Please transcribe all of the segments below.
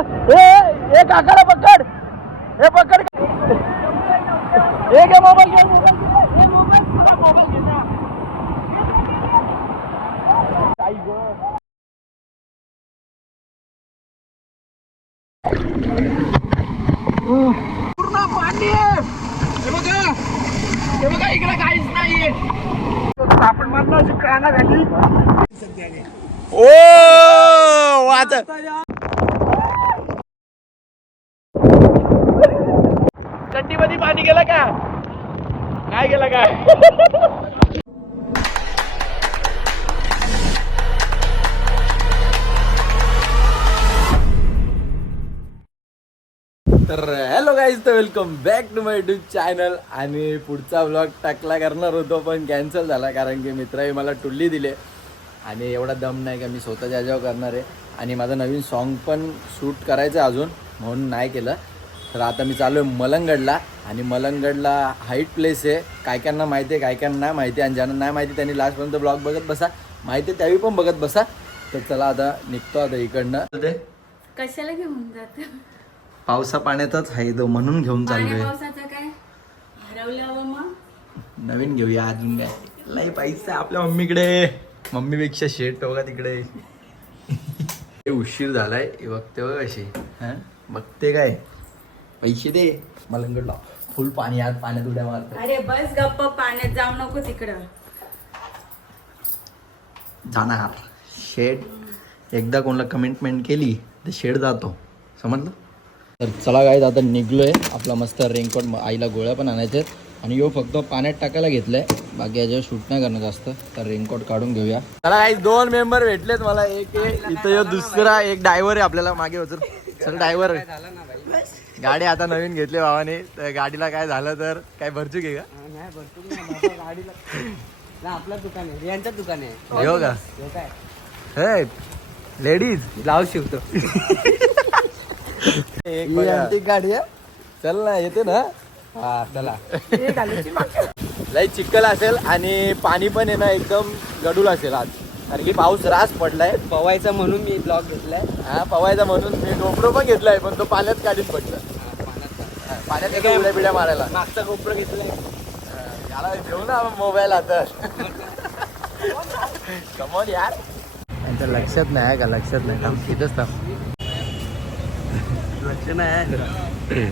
ए काकाला पकड. हे पकड. हे घे मोबाईल घे. पूर्ण पाणी आहे. हे बघा. हे बघा इकडे काहीच नाहीये. आपण मारणार काना घाली. ओ वाच चड्डीमध्ये पाणी गेला का? काय गेला काय? तर हॅलो गाईज तर welcome back to my YouTube channel आणि पुढचा ब्लॉग टाकला करणार होतो पण कॅन्सल झाला कारण की मित्राने मला टुल्ली दिले. आणि एवढा दम नाही का मी स्वतःच्या ह्याच्यावर करणार आहे. आणि माझं नवीन सॉन्ग पण शूट करायचं अजून म्हणून नाही केलं. तर आता मी चालू आहे मलंगडला आणि मलंगडला हाईट प्लेस आहे. काय कायांना माहिती आहे काय कायांना नाही माहिती आहे आणि ज्यांना नाही माहिती त्यांनी लास्टपर्यंत ब्लॉग बघत बसा. माहिती आहे त्यावेळी पण बघत बसा. तर चला आता निघतो आता इकडनं. ते? कशाला घेऊन जात? पावसा पाण्यातच आहे तो म्हणून घेऊन चाललोय. पावसाचं काय? हरवल्यावर मग? नवीन घेऊया अजून काय. लय पैसा आपल्या मम्मीकडे. मम्मीपेक्षा शेट बघा तिकडे. उशीर झालाय. बघते बघ कशी हा? बघते काय. पैसे दे. मलंगडला फुल पाणी आज पाण्यात उड्या मारतो अरे बस गप्प पाण्यात जाऊ नको तिकडं. जाणार. शेड. एकदा कोणाला कमिटमेंट केली तर शेड जातो. समजलं? तर चला काय आता निघलोय. आपला मस्त रेनकोट आईला गोळ्या पण आणायच्या आणि यो फक्त पाण्यात टाकायला घेतलाय. बाकी याच्यावर शूट नाही करणार जास्त. तर रेनकोट काढून घेऊया. चला काही दोन मेंबर भेटलेत मला. एक आहे इथं दुसरा एक ड्रायव्हर आहे आपल्याला मागे होतो चल ड्रायव्हर गाडी आता नवीन घेतली भावाने. तर गाडीला काय झालं तर काय भरचूक आहे का? नाही भरपूर नाही. बाबा गाडीला नाही आपलं दुकान आहे. यांचं दुकान आहे. हो का? हे काय? हे लेडीज लावू बघा. गाडी आहे. चल ना येते ना. हा चला. लय चिखल असेल आणि पाणी पण आहे ना एकदम गडूल असेल आज. कारण की पाऊस रास पडलाय. पवायचा म्हणून मी ब्लॉग घेतलाय. हा पवायचा म्हणून मी गोप्रो पण घेतलाय पण तो पाण्यात काढून पडलं. पाण्यात एका उड्या बिड्या मारायला. मागचा गोप्रो घेतलाय. हा, याला घेऊ ना मोबाईल आता. कमोन यार. त्यांच्या लक्षात नाही आहे का? लक्षात नाही. थांब इथंच थांब. लक्ष नाही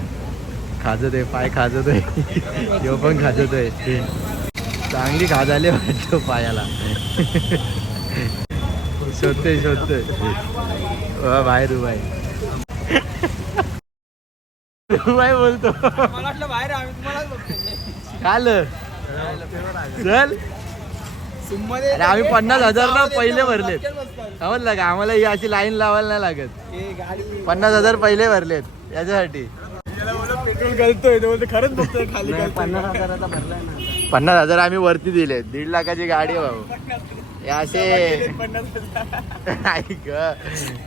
खाजत आहे पाय खाजत आहे. यो पण खाजत आहे. चांगली खाज आली वाटतो पायाला. शोधते शोधते बाहेर उभा आहे उभा बोलतो. बाहेर काल? चल. अरे आम्ही पन्नास हजार ना पहिले भरलेत. समजलं का? आम्हाला ही अशी लाईन लावायला नाही लागत. पन्नास हजार पहिले भरलेत याच्यासाठी. पन्नास हजाराचा भरलाय ना पन्नास हजार आम्ही वरती दिले दीड लाखाची गाडी आहे भाऊ. हे असे. ऐक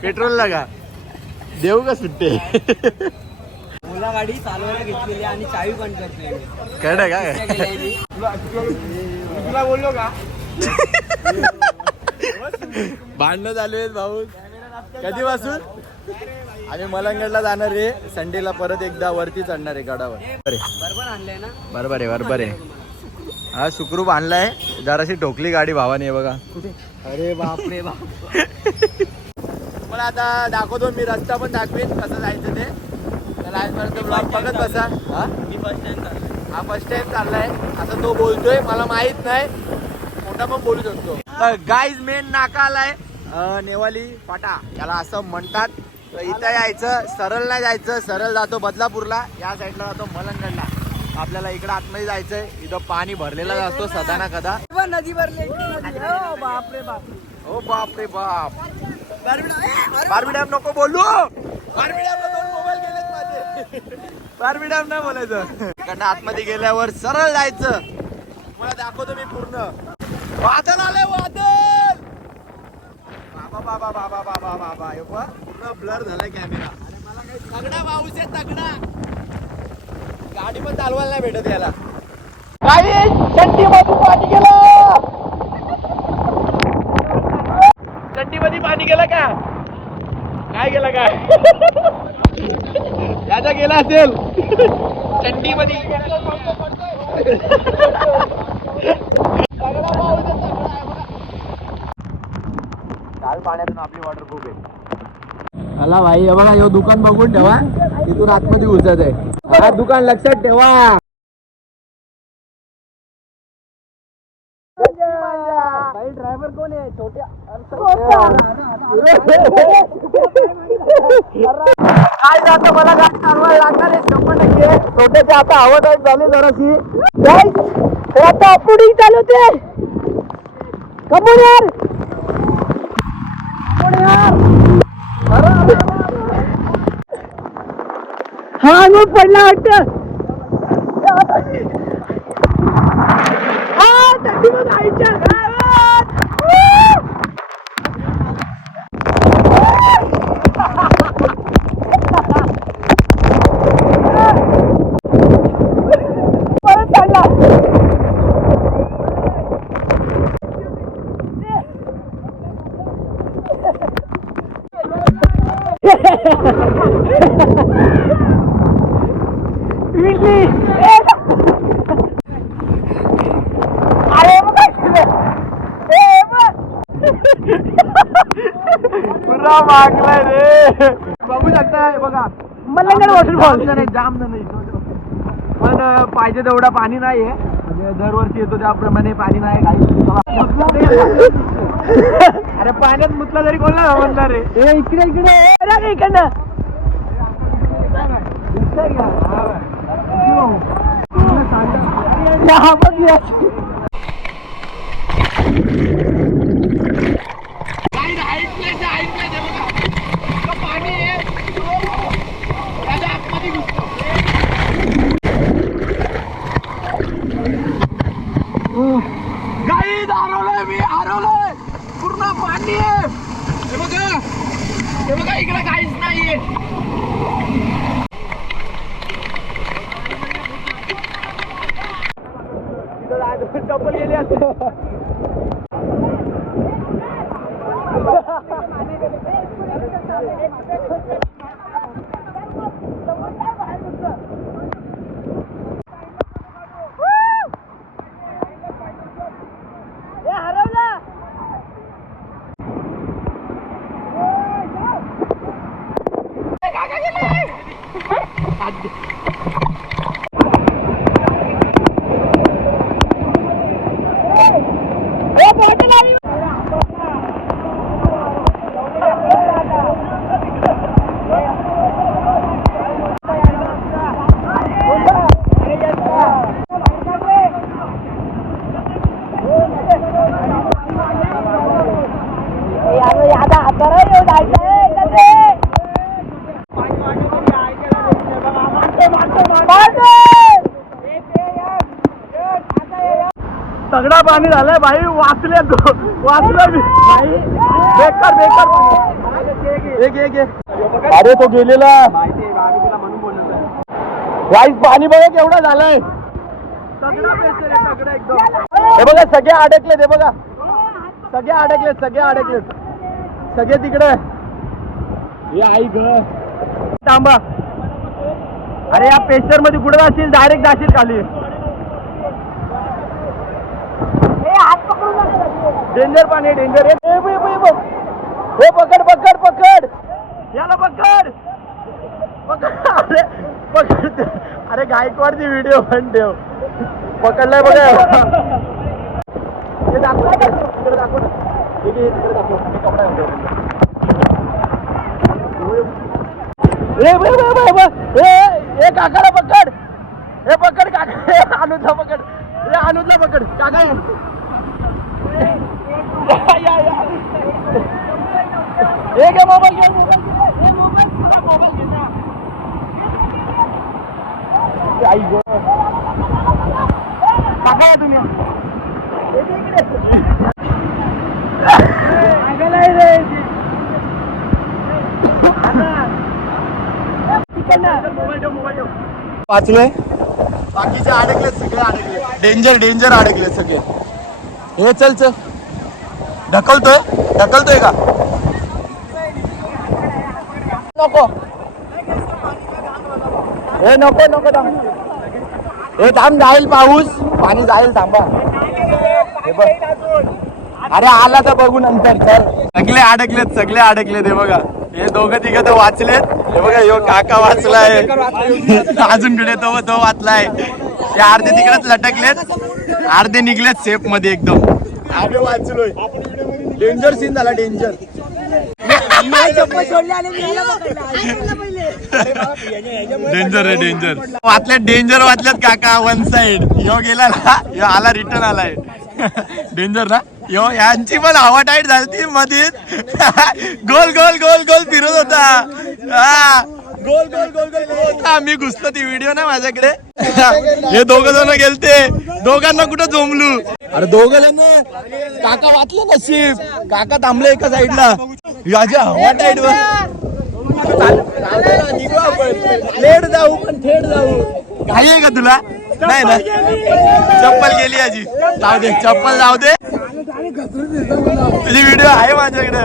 पेट्रोल लागा देऊ का सुट्टे? ओला गाडी चालवायला घेतलेली आणि चावी पण करतोय कळ काय तुला बोललो का? भांडणं चालू आहेत भाऊ. कधीपासून? आम्ही मलंगडला जाणार आहे. संडेला परत एकदा वरती चढणार आहे गडावर. बरोबर आणलंय ना? बरोबर आहे बरोबर आहे. हा सुखरूप आणलाय. जराशी ठोकली गाडी भावाने बघा. अरे बापरे बाप. तुम्हाला आता दाखवतो मी रस्ता पण दाखवीन कसं जायचं ते. तर आजपर्यंत ब्लॉग बघत बसा. हा? मी फर्स्ट टाइम हा फर्स्ट टाइम चाललाय. आता तो बोलतोय मला माहीत नाही. मोठा पण बोलू शकतो. गाईज मेन नाका आलाय नेवाली फाटा याला असं म्हणतात. तर इथं यायचं सरळ नाही जायचं. सरळ जातो बदलापूरला. या साईडला जातो मलंगडला. आपल्याला इकडं आतमध्ये जायचंय. इथं पाणी भरलेलं असतो सदा ना कदा नदी भरली. बापरे बाप. ओ बाप. रे बाप बारबी डॅम नको बोलू. बारबी डॅम मोबाईल गेलेत माझे. बारबी डॅम नाही बोलायचं. इकडनं आतमध्ये गेल्यावर सरळ जायचं. तुम्हाला दाखवतो मी पूर्ण. वादळ आलंय वादळ बाबा बाबा बाबा बाबा बाबा पूर्ण ब्लर झालाय कॅमेरा. तगडा पाऊस आहे तगडा. गाडी पण चालवायला नाही भेटत याला. काही चड्डी मधून पाणी गेलं. चड्डीमध्ये पाणी गेलं का? काय गेलं काय गेला असेल. चंडीमध्ये काल पाण्यातून आपली वॉटर खूप आहे. चला भाई बघा हे दुकान बघून ठेवा. तिथून आतमध्ये घुसत आहे. हा दुकान लक्षात ठेवा. ड्रायव्हर कोण आहे? छोट्या काय जातं? मला गाडी चालवायला लागणार आहे शंभर टक्के. छोट्याच्या आता हवादायक झाले जराशी. काय आता चालवते कमून यार. हा मग पडला वाटत आईच्या रे. बघू शकताय बघा. वॉटरफॉल जाम नाही पण पाहिजे तेवढा पाणी नाहीये. म्हणजे दरवर्षी येतो त्याप्रमाणे पाणी नाही काही. अरे पाण्यात मुतला तरी कोणला म्हणणार रे. इकडे इकडे. इकडनं. हा बघ हरवलंय मी हरवलंय. पूर्ण पाणी आहे. हे बघा. हे बघा इकडे काहीच नाहीये. चप्पल गेली असते. पाणी झालंय भाई वाचले तो. वाचलं बेकार बेकार. एक अरे तो गेलेला. वाईस पाणी बघा केवढा झालंय. हे बघा सगळे अडकलेत हे बघा. सगळे अडकलेत सगळे अडकलेत. सगळे तिकडे. हे आई ग. थांबा. अरे या पेशरमध्ये कुठे जाशील? डायरेक्ट जाशील खाली. डेंजर पाणी डेंजर हे पकड पकड पकड. याला पकड. पकड. पकड अरे गायकवाडची व्हिडिओ पण ठेव. पकडलाय बघा. हे दाखव. तिकडे दाखव. ना. हे घे, तिकडे दाखव. हे कपडा ए, ए, काकाला पकड. हे पकड काका. अनुजला पकड. हे अनुजला पकड. काका या, या, या. हे घे मोबाईल घे मोबाईल. हे आई गं. तुम्ही. वाचले? बाकीचे अडकले सगळे अडकले. डेंजर डेंजर अडकले सगळे. हे चल चल. ढकलतोय? ढकलतोय का? नको. हे नको नको थांब. हे थांब जाईल पाऊस. पाणी जाईल थांबा. हे बघ. अरे आला तर बघू नंतर चल. सगळे अडकलेत सगळे अडकलेत हे बघा. हे दोघं तिघं तर वाचलेत. हे बघा यो काका वाचलाय. अजून कडे तो तो वाचलाय. ते अर्धे तिकडेच लटकलेत. अर्धे निघलेत सेफमध्ये एकदम. आम्ही वाचलोय. डेंजर सीन झाला डेंजर डेंजर आहे डेंजर वाचल्यात डेंजर वाचल्यात काका वन साइड यो गेला ना यो आला रिटर्न आलाय. डेंजर ना? यो यांची पण हवा टाईट झाली मध्येच गोल गोल गोल गोल फिरत होता. हा. गोल गोल गोल गोल होता. मी घुसलो ती व्हिडिओ ना माझ्याकडे. हे दोघ जण गेलते. दोघांना कुठं जमलू अरे दोघ जण काका वाचले नशीब. काका थांबले एका साईडला. राजा हवा टाईट वर. निघू आपण. लेट जाऊ पण थेट जाऊ. काही आहे का तुला? नाही ना? चप्पल गेली आजी. जाऊ दे चप्पल जाऊ दे. तुझी व्हिडिओ आहे माझ्याकडे.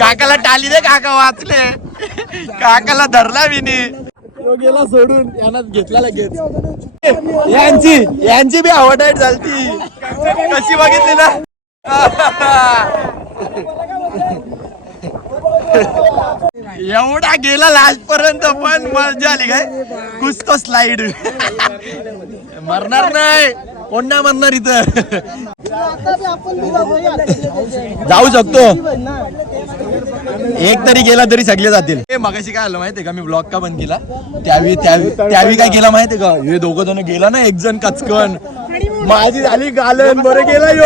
काकाला टाली दे काका वाचले. काकाला धरला विनी तो गेला सोडून. यानं घेतला लगेच. यांची यांची बी आवडायट झालती. कशी बघितली ना? एवढा गेला लास्ट पर्यंत पण मजा आली काय? कुसतो स्लाइड मरणार नाही. कोण नाही मरणार इथं? जाऊ शकतो. एक तरी गेला तरी सगळे जातील. हे मगाशी काय आलं माहितीये का? मी ब्लॉग का बंद केला? त्यावेळी त्यावेळी त्यावेळी काय केला माहितीये का? हे दोघं जण गेला ना एक जण कचकन. माझी झाली गालन बरं गेला यो.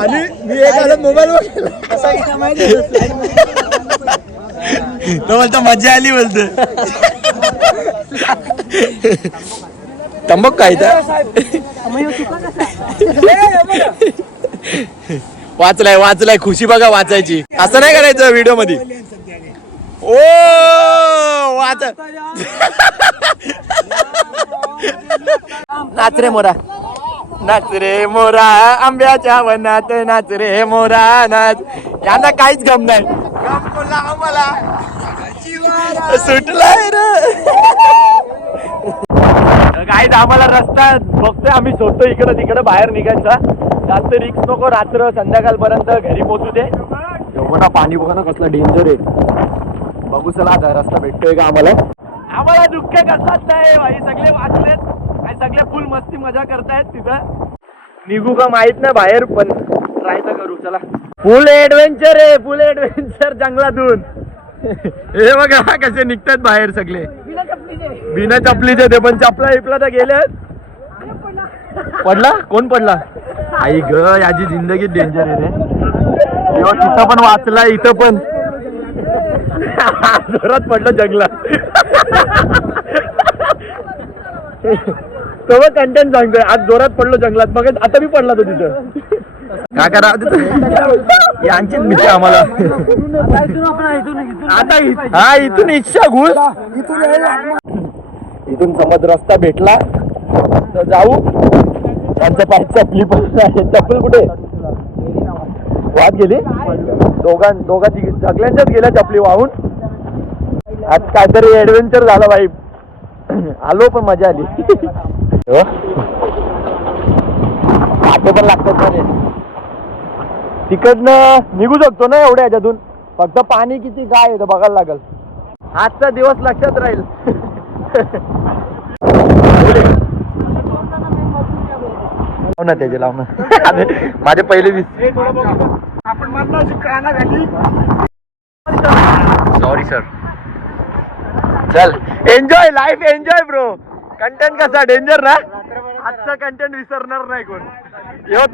आणि मी एक आलं मोबाईल वर तो बोलतो मजा आली बोलतो. तंबक काय वाचलाय वाचलाय खुशी बघा वाचायची. असं नाही करायचं व्हिडिओमध्ये ओ वाच नाच रे मोरा. नाच रे मोरा आंब्याच्या वनात नाच रे मोरा नाच. यांना काहीच गम नाही. गम कोणला आम्हाला. सुटलाय रे. काय आम्हाला रस्ता बघतोय आम्ही शोधतो इकडं तिकडं बाहेर निघायचा. जास्त रिक्स नको रात्र संध्याकाळपर्यंत घरी पोचू दे. एवढं ना पाणी बघा ना कसलं डेंजर आहे. बघू चला आता रस्ता भेटतोय का आम्हाला? आम्हाला दुःख कसलाच नाही भाई? सगळे वाचलेत. आणि सगळे फुल मस्ती मजा करतायत तिथं. निघू का माहीत नाही बाहेर पण ट्राय तर करू चला. फुल एडव्हेंचर आहे फुल एडव्हेंचर जंगलातून. हे बघा कसे निघतात बाहेर सगळे. बिना चपलीचे ते पण चपला इपला तर गेले पडला? कोण पडला? आई ग याची जिंदगी डेंजर आहे रे. तेव्हा तिथं पण वाचला इथं पण. जोरात पडलं जंगलात. तो कंटेंट सांगतोय. आज जोरात पडलो जंगलात. मग आता मी पडला तो तिथं. काय करा? यांचीच भीती आम्हाला. आता हा इथून इच्छा घुस. इथून समज रस्ता भेटला तर जाऊ. त्यांचं पाय चपली पण आहे. चप्पल कुठे? वाद गेली? दोघां दोघा सगळ्यांच्याच गेल्या चपली वाहून. आज काहीतरी ऍडव्हेंचर झालं बाई. आलो पण मजा आली. हो? पण लागतात तिकडनं निघू शकतो ना एवढ्या ह्याच्यातून? फक्त पाणी किती काय येतं बघायला लागल. आजचा दिवस लक्षात राहील. लाव ना त्याचे लाव ना माझे पहिले वीस. आपण सॉरी सर चल enjoy life enjoy bro content कसा डेंजर ना? आजचा कंटेंट विसरणार नाही कोण.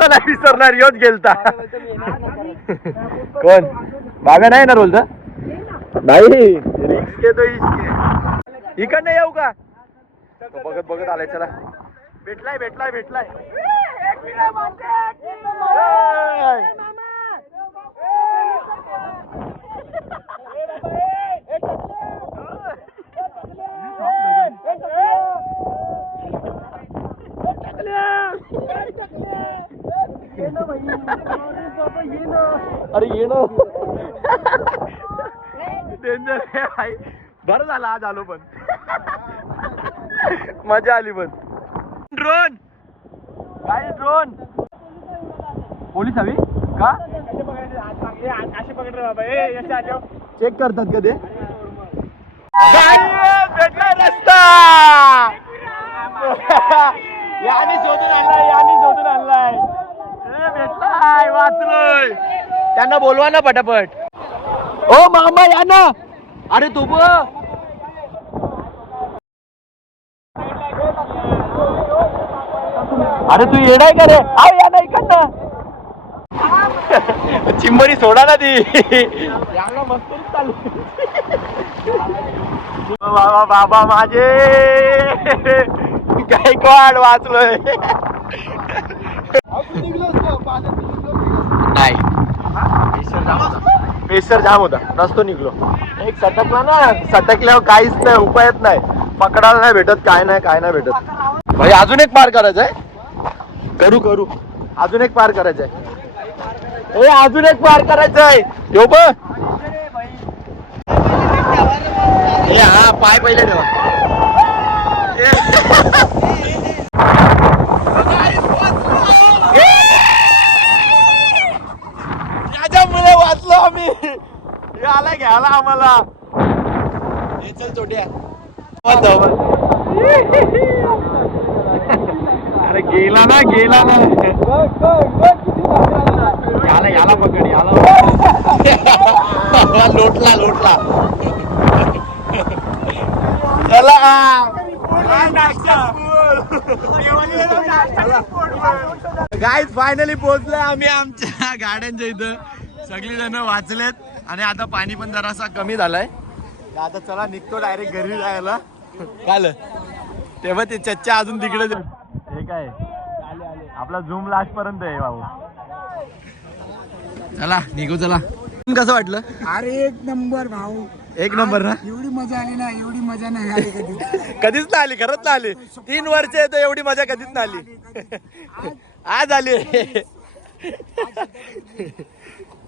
तर नाही विसरणार योच गेलता. कोण? बाबा नाही ना बोलत नाही. रिक्स घेतो इश्क इकडनं येऊ का? तो बघत बघत आलाय चला. भेटलाय भेटलाय भेटलाय. अरे ये ना. डेंजर आहे भाई बरं झालं आज आलो पण. मजा आली पण. ड्रोन! काय ड्रोन? पोलीस हवी? का? चेक करतात का ते? भेटला रस्ता! याने शोधून आणलाय याने शोधून आणलाय. भेटलाय वाचलोय. त्यांना बोलवा ना पटापट. ओ मामा या ना. अरे तू बघ अरे तू येडाय का रे? आव या ना इकडनं. चिंबरी सोडा ना ती. याला मस्त चालू बाबा बाबा माझे. गायकवाड वाचलोय. नाही. पेसर जाम होता. नसतो निघलो. एक सटकला ना. सटकल्यावर काहीच नाही उपायच नाही. पकडायला नाही भेटत काय नाही काय नाही भेटत. भाई अजून एक पार करायचं आहे करू करू. अजून एक पार करायचं आहे. ए अजून एक पार करायचं आहे. यो बघ ए हा पाय पहिले ठेवा. त्याच्यामुळे वाचलो आम्ही. हे आला घ्यायला आम्हाला. हे चल छोट्या अरे गेला ना गेला ना. याला याला पकड याला लोटला लोटला. चला. गाईज फायनली पोहोचलोय आम्ही आमच्या गाड्यांच्या इथं. सगळी जण वाचलेत आणि आता पाणी पण जरासा कमी झालाय. आता चला निघतो डायरेक्ट घरी जायला. काल तेव्हा ते चच्चा अजून तिकडे काय? आपला झूम लास्ट पर्यंत आहे बाबू चला निघू चला. कसं वाटलं? अरे एक नंबर भाऊ. एक नंबर ना? एवढी मजा आली ना एवढी मजा नाही आली कधी कधीच ना आली खरंच ना आली. तीन वर्ष येतो एवढी मजा कधीच ना आली. आज आली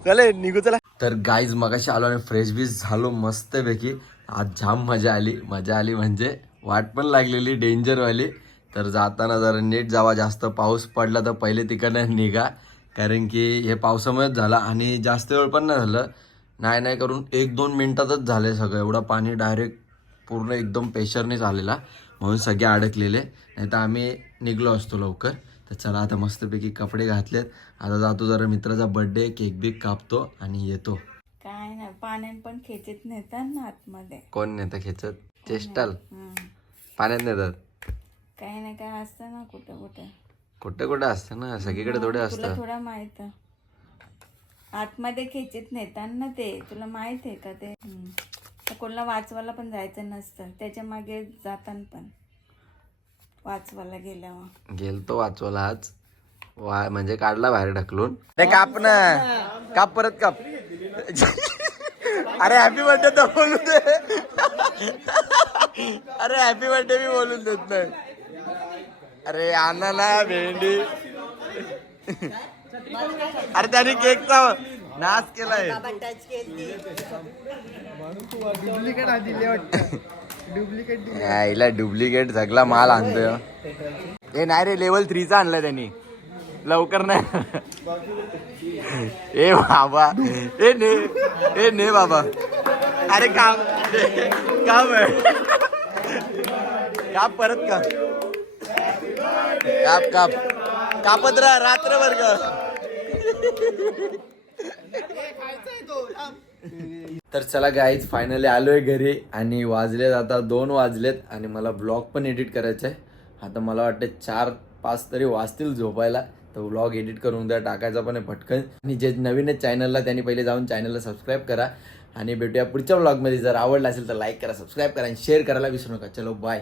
चले निघू चला. तर गाईज मगाशी आलो आणि फ्रेश बीस झालो मस्तपैकी. आज जाम मजा आली. मजा आली म्हणजे वाट पण लागलेली डेंजरवाली तर जाताना जरा नीट जावा जास्त पाऊस पडला तर पहिले तिकडनं निघा. कारण की हे पावसामुळेच झाला आणि जास्त वेळ पण नाही झालं. नाही नाही करून एक दोन मिनिटातच झाले सगळं. एवढं पाणी डायरेक्ट पूर्ण एकदम प्रेशरने झालेला म्हणून सगळे अडकलेले. नाही तर आम्ही निघलो असतो लवकर. तर चला आता मस्तपैकी कपडे घातलेत. आता जातो जरा मित्राचा बर्थडे केक बिक कापतो आणि येतो. काय नाही पाण्यात पण खेचत नेतात ना आतमध्ये. कोण नेतं खेचत? चेष्टाल. पाण्यात नेतात? काही ना काय असतं ना कुठं कुठं. कुठे कुठे असतं ना? सगळीकडे थोडे तुला असतं. थोडं माहीत. आतमध्ये खेचत नेतात ना ते तुला माहीत आहे का ते. तर कोणाला वाचवायला पण जायचं नसतं. त्याच्यामागे जाताना पण. वाचवायला गेल्यावर. गेलतो वाचवायला आज. वा म्हणजे काढला बाहेर ढकलून. काप ना. काप परत काप. अरे हॅपी बर्थडे तर बोलू दे. अरे हॅपी बर्थडे मी बोलून देत नाही. अरे आणा ना भेंडी. अरे त्याने केकचा नाश केलाय. डुप्लिकेट दिले वाटतं. डुप्लिकेट यायला डुप्लिकेट सगळा माल आणतोय. हे नाही रे लेवल थ्रीचा आणलाय त्यांनी. लवकर नाही. ए बाबा. ए ने ए ने बाबा. अरे काम. काम आहे. काप परत का काप काप. कापत राहा रात्रभर का तर चला गाईज फायनली आलोय घरी आणि वाजलेत आता दोन वाजलेत आणि मला ब्लॉग पण एडिट करायचा आहे आता मला वाटतं चार पाच तरी वाजतील झोपायला. तर व्लॉग एडिट करून उद्या टाकायचा पण आहे पटकन. आणि जे नवीन आहेत चॅनलला त्यांनी पहिले जाऊन चॅनलला सबस्क्राईब करा. आणि भेटूया पुढच्या व्लॉगमध्ये जर आवडला असेल तर लाईक करा सबस्क्राईब करा आणि शेअर करायला विसरू नका. चलो बाय